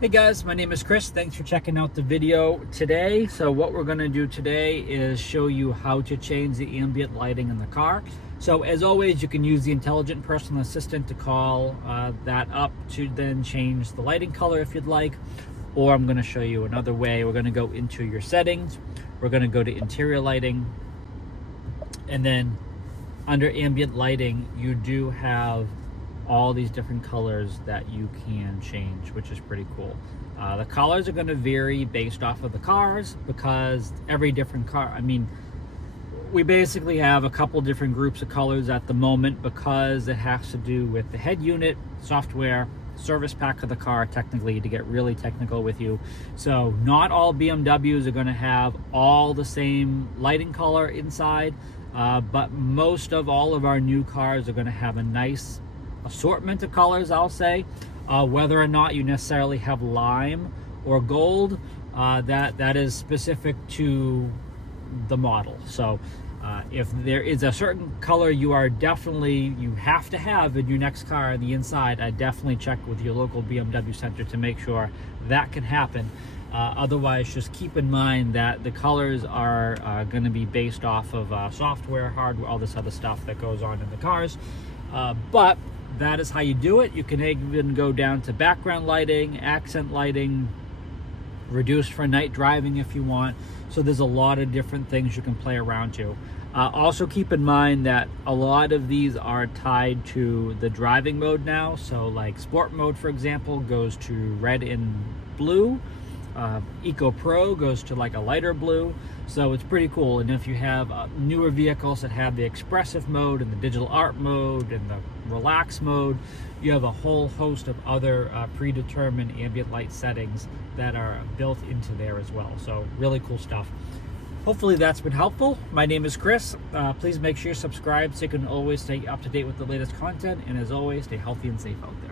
Hey guys, my name is Chris. Thanks for checking out the video today. So what we're going to do today is show you how to change the ambient lighting in the car. So as always, you can use the intelligent personal assistant to call that up to then change the lighting color if you'd like. Or I'm going to show you another way. We're going to go into your settings. We're going to go to interior lighting. And then under ambient lighting, you do have all these different colors that you can change, which is pretty cool. The colors are going to vary based off of the cars because every different car, we basically have a couple different groups of colors at the moment because it has to do with the head unit, software, service pack of the car, technically, to get really technical with you. So not all BMWs are going to have all the same lighting color inside, but most of all of our new cars are going to have a nice assortment of colors, I'll say. Whether or not you necessarily have lime or gold, that is specific to the model. So if there is a certain color you have to have in your next car on the inside, I definitely check with your local BMW center to make sure that can happen. Otherwise, just keep in mind that the colors are going to be based off of software, hardware, all this other stuff that goes on in the cars. But that is how you do it. You can even go down to background lighting, accent lighting, reduce for night driving if you want. So there's a lot of different things you can play around to. Also keep in mind that a lot of these are tied to the driving mode now. So like sport mode, for example, goes to red and blue. Eco Pro goes to like a lighter blue. So it's pretty cool. And if you have newer vehicles that have the expressive mode and the digital art mode and the relax mode, you have a whole host of other predetermined ambient light settings that are built into there as well. So really cool stuff. Hopefully that's been helpful. My name is Chris. Please make sure you subscribe so you can always stay up to date with the latest content. And as always, stay healthy and safe out there.